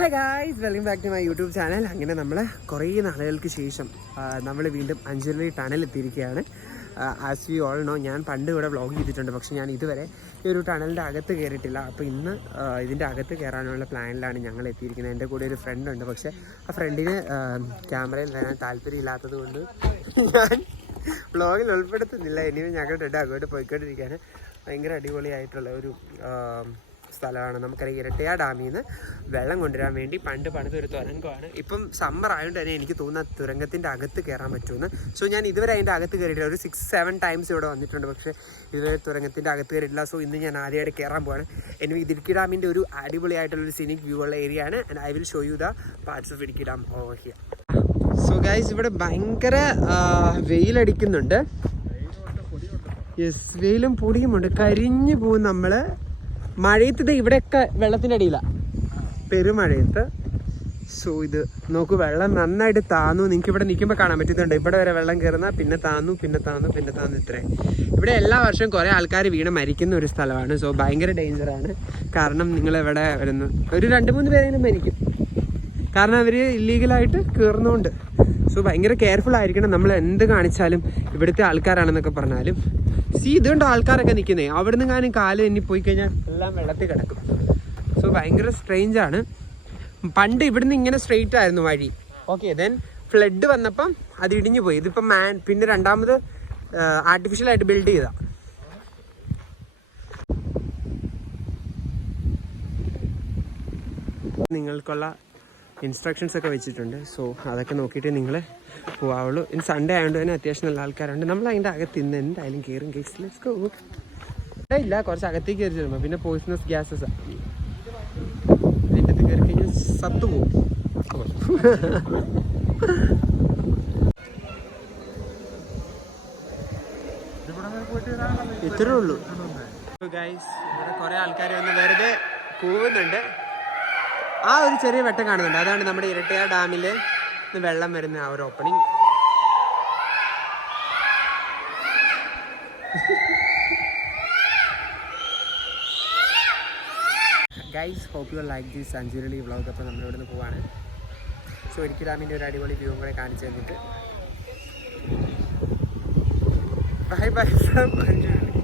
Hi guys, welcome back to my YouTube channel. അങ്ങനെ നമ്മൾ കുറേ നാളുകൾക്ക് ശേഷം നമ്മൾ വീണ്ടും അഞ്ചുരുളി ടണൽ എത്തിയിരിക്കുകയാണ്. ആസ് വി ഓൾ നോ, ഞാൻ പണ്ട് ഇവിടെ വ്ളോഗ് ചെയ്തിട്ടുണ്ട്, പക്ഷേ ഞാൻ ഇതുവരെ ഈ ഒരു ടണലിൻ്റെ അകത്ത് കയറിയിട്ടില്ല. അപ്പോൾ ഇന്ന് ഇതിൻ്റെ അകത്ത് കയറാനുള്ള പ്ലാനിലാണ് ഞങ്ങൾ എത്തിയിരിക്കുന്നത്. എൻ്റെ കൂടെ ഒരു ഫ്രണ്ട് ഉണ്ട്, പക്ഷേ ആ ഫ്രണ്ടിന് ക്യാമറയിൽ വരാൻ താല്പര്യമില്ലാത്തത് കൊണ്ട് ഞാൻ വ്ളോഗിൽ ഉൾപ്പെടുത്തുന്നില്ല. ഇനിയും ഞങ്ങൾ അങ്ങോട്ട് പോയിക്കൊണ്ടിരിക്കുകയാണ്. ഭയങ്കര അടിപൊളിയായിട്ടുള്ള ഒരു സ്ഥലമാണ്. നമുക്കറിയാം, ഇരട്ടയാർ ഡാമിൽ നിന്ന് വെള്ളം കൊണ്ടുവരാൻ വേണ്ടി പണ്ട് പണിതൊരു തുരങ്കമാണ്. ഇപ്പം സമ്മർ ആയതുകൊണ്ട് തന്നെ എനിക്ക് തോന്നുന്ന തുരങ്കത്തിൻ്റെ അകത്ത് കയറാൻ പറ്റുമെന്ന്. സോ ഞാൻ ഇതുവരെ അതിൻ്റെ അകത്ത് കയറിയിട്ടില്ല. ഒരു 6-7 ടൈംസ് ഇവിടെ വന്നിട്ടുണ്ട്, പക്ഷേ ഇതുവരെ തുരങ്കത്തിൻ്റെ അകത്ത് കയറിയിട്ടില്ല. സോ ഇന്ന് ഞാൻ ആദ്യമായിട്ട് കയറാൻ പോവാണ്. എനിക്ക് ഇടുക്കി ഡാമിൻ്റെ ഒരു അടിപൊളിയായിട്ടുള്ളൊരു സിനിക് വ്യൂ ഉള്ള ഏരിയ ആണ്. And I will show you the parts of Idukki dam over here. So guys, ഇവിടെ ഭയങ്കര വെയിലടിക്കുന്നുണ്ട്. യെസ്, വെയിലും പൊടിയുമുണ്ട്. കരിഞ്ഞു പോകും നമ്മൾ. മഴയത്ത് ഇവിടെയൊക്കെ വെള്ളത്തിൻ്റെ അടിയിലാണ്, പെരുമഴയത്ത്. സോ ഇത് നോക്കൂ, വെള്ളം നന്നായിട്ട് താന്നു. നിങ്ങൾക്ക് ഇവിടെ നിൽക്കുമ്പോൾ കാണാൻ പറ്റുന്നുണ്ട്. ഇവിടെ വരെ വെള്ളം കയറുന്ന, പിന്നെ താന്നു, പിന്നെ താന്നു, പിന്നെ താന്നു. ഇത്രയും ഇവിടെ എല്ലാ വർഷവും കുറേ ആൾക്കാർ വീണ് മരിക്കുന്ന ഒരു സ്ഥലമാണ്. സോ ഭയങ്കര ഡേഞ്ചറാണ്. കാരണം നിങ്ങളിവിടെ വരുന്നു ഒരു 2-3 പേരെങ്കിലും മരിക്കും, കാരണം അവർ ഇല്ലീഗലായിട്ട് കയറുന്നതുകൊണ്ട്. സോ ഭയങ്കര കെയർഫുൾ ആയിരിക്കണം നമ്മൾ എന്ത് കാണിച്ചാലും. ഇവിടുത്തെ ആൾക്കാരാണെന്നൊക്കെ പറഞ്ഞാലും ഇതുകൊണ്ട് ആൾക്കാരൊക്കെ നിൽക്കുന്നേ, അവിടെ നിന്ന് ഞാനും കാല് തന്നെ പോയി കഴിഞ്ഞാൽ എല്ലാം വെള്ളത്തിൽ കിടക്കും. സോ ഭയങ്കര സ്ട്രേഞ്ചാണ്. പണ്ട് ഇവിടുന്ന് ഇങ്ങനെ സ്ട്രെയിറ്റ് ആയിരുന്നു വഴി. ഓക്കെ, ദെൻ ഫ്ലഡ് വന്നപ്പം അത് ഇടിഞ്ഞു പോയി. ഇതിപ്പം പിന്നെ രണ്ടാമത് ആർട്ടിഫിഷ്യലായിട്ട് ബിൽഡ് ചെയ്താ. നിങ്ങൾക്കുള്ള ഇൻസ്ട്രക്ഷൻസ് ഒക്കെ വെച്ചിട്ടുണ്ട്. സോ അതൊക്കെ നോക്കിയിട്ട് നിങ്ങൾ പോവാവുള്ളൂ. ഇന്ന് സൺഡേ ആയതുകൊണ്ട് തന്നെ അത്യാവശ്യം നല്ല ആൾക്കാരുണ്ട്. നമ്മൾ അതിൻ്റെ അകത്ത് ഇന്ന് എന്തായാലും കയറും. Case let's go. ഇല്ല, കുറച്ച് അകത്തേക്ക് കയറി ചെല്ലുമ്പോൾ പിന്നെ പോയിസണസ് ഗ്യാസസ് അതിൻ്റെ അകത്ത് കയറി കഴിഞ്ഞാൽ സത്തു പോകും. ഇത്രേ ഉള്ളൂ ഗൈസ്. ഇവിടെ കുറേ ആൾക്കാർ വന്ന് വെറുതെ കൂവുന്നുണ്ട്. ആ ഒരു ചെറിയ വെട്ടം കാണുന്നുണ്ട്, അതാണ് നമ്മുടെ ഇരട്ടയാർ ഡാമിൽ വെള്ളം വരുന്ന ആ ഒരു opening. Guys, hope you like this Anchuruli vlog. അപ്പോൾ നമ്മളിവിടെ നിന്ന് പോവാണ്. സോ ഇടുക്കി ഡാമിൻ്റെ ഒരു അടിപൊളി വ്യൂ കൂടെ കാണിച്ചു തന്നിട്ട് ബൈ ബൈ ഫ്രം അഞ്ചുരുളി.